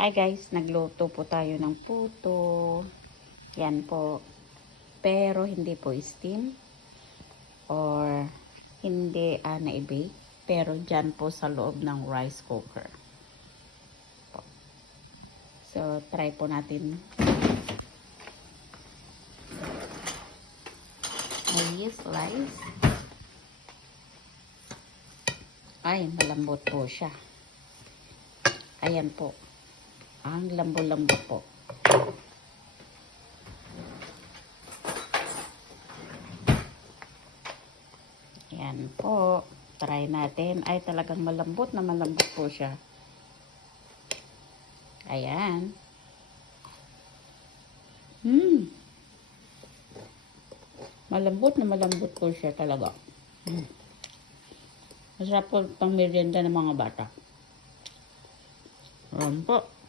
Hi guys, nagluto po tayo ng puto. Yan po. Pero hindi po steam or hindi na-bake. Pero dyan po sa loob ng rice cooker. So, try po natin. May slice. Ay, malambot po siya. Ayan po. Ang lambo-lambo po. Ayan po. Try natin. Ay, talagang malambot na malambot po siya. Ayan. Malambot na malambot po siya talaga. Masarap po pang merienda ng mga bata. Ayan po.